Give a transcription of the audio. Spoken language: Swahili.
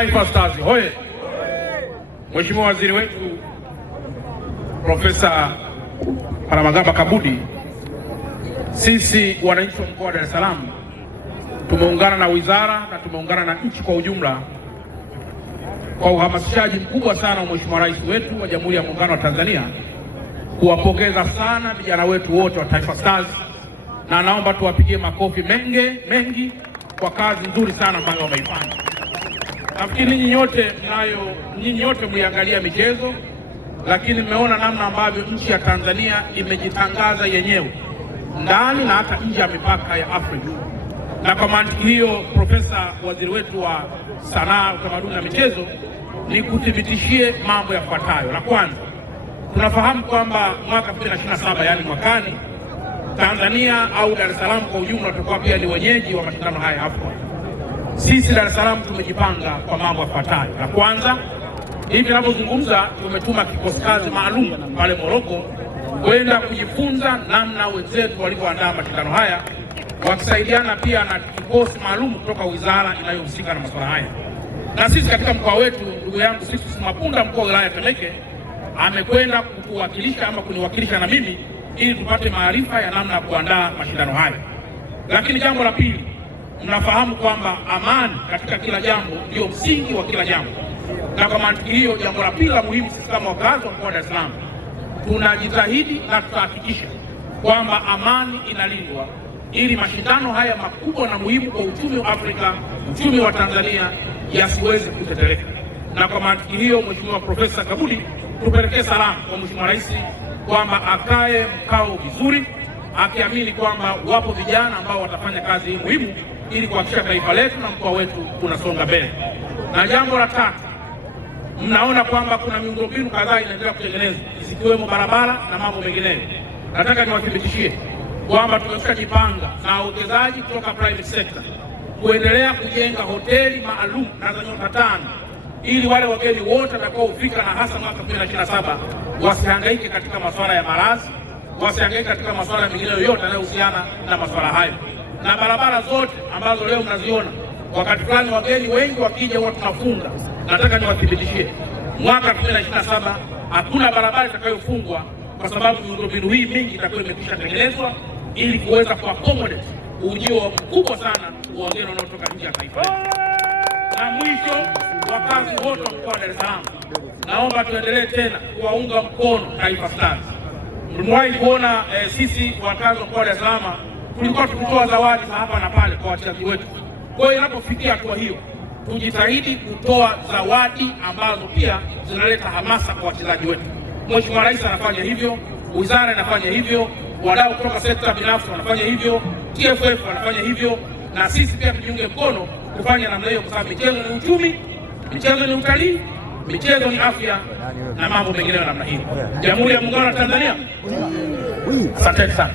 Taifa Stars hoye! Mheshimiwa Waziri wetu Profesa Palamagamba Kabudi, sisi wananchi wa mkoa wa Dar es Salaam tumeungana na wizara na tumeungana na nchi kwa ujumla kwa uhamasishaji mkubwa sana wa Mheshimiwa Rais wetu wa Jamhuri ya Muungano wa Tanzania kuwapongeza sana vijana wetu wote wa Taifa Stars, na naomba tuwapigie makofi mengi kwa kazi nzuri sana ambayo wameifanya. Nafikiri nyinyi nyote mliangalia michezo, lakini mmeona namna ambavyo nchi ya Tanzania imejitangaza yenyewe ndani na hata nje ya mipaka ya Afrika. Na kwa mantiki hiyo, Profesa Waziri wetu wa Sanaa, Utamaduni na Michezo, ni kuthibitishie mambo yafuatayo. La kwanza, tunafahamu kwamba mwaka 2027 yani mwakani, Tanzania au Dar es Salaam kwa ujumla tutakuwa pia ni wenyeji wa mashindano haya hapo. Sisi Dar es Salaam tumejipanga kwa mambo yafuatayo. La kwanza, hivi ninavyozungumza tumetuma kikosi kazi maalum pale Morocco kwenda kujifunza namna wenzetu walivyoandaa mashindano haya, wakisaidiana pia na kikosi maalum kutoka wizara inayohusika na masuala haya. Na sisi katika mkoa wetu, ndugu yangu sisi Mapunda, mkuu wa wilaya ya Temeke, amekwenda kutuwakilisha ama kuniwakilisha na mimi ili tupate maarifa ya namna ya kuandaa mashindano haya. Lakini jambo la pili, mnafahamu kwamba amani katika kila jambo ndio msingi wa kila jambo, na kwa mantiki hiyo, jambo la pili la muhimu, sisi kama wakazi wa mkoa wa Dar es Salaam tunajitahidi na tutahakikisha kwamba amani inalindwa ili mashindano haya makubwa na muhimu kwa uchumi wa Afrika, uchumi wa Tanzania, yasiweze kutetereka. Na kwa mantiki hiyo, Mheshimiwa Profesa Kabudi, tupelekee salamu kwa Mheshimiwa Rais kwamba akae mkao vizuri, akiamini kwamba wapo vijana ambao watafanya kazi hii muhimu ili kuhakikisha taifa letu na mkoa wetu unasonga mbele. Na jambo la tatu, mnaona kwamba kuna miundombinu kadhaa inaendelea kutengenezwa ikiwemo barabara na mambo mengineyo. Nataka niwathibitishie kwamba tumeshajipanga na wawekezaji kutoka private sector kuendelea kujenga hoteli maalum na za nyota 5 ili wale wageni wote watakaofika na hasa mwaka 2027 wasihangaike katika masuala ya malazi, wasihangaike katika masuala mengine yoyote yanayohusiana na masuala hayo. Na barabara zote ambazo leo mnaziona, wakati fulani wageni wengi wakija huwa tunafunga. Nataka niwathibitishie mwaka 2027 hakuna barabara itakayofungwa, kwa sababu miundombinu hii mingi itakuwa imekwisha tengenezwa ili kuweza kuaccommodate ujio mkubwa sana wa wageni wanaotoka nje ya taifa. Na mwisho, wakazi wote wa mkoa wa Dar es Salaam, naomba tuendelee tena kuwaunga mkono Taifa Stars. Mliwahi kuona sisi wakazi wa mkoa wa Dar es Salaam tulikuwa tukitoa zawadi za hapa na pale kwa wachezaji wetu. Kwa hiyo inapofikia hatua hiyo, tujitahidi kutoa zawadi ambazo pia zinaleta hamasa kwa wachezaji wetu. Mheshimiwa Rais anafanya hivyo, wizara inafanya hivyo, wadau kutoka sekta binafsi wanafanya hivyo, TFF wanafanya hivyo, na sisi pia tujiunge mkono kufanya namna hiyo, kwa sababu michezo ni uchumi, michezo ni utalii, michezo ni afya na mambo mengine namna hiyo. Jamhuri ya Muungano wa Tanzania, asante sana.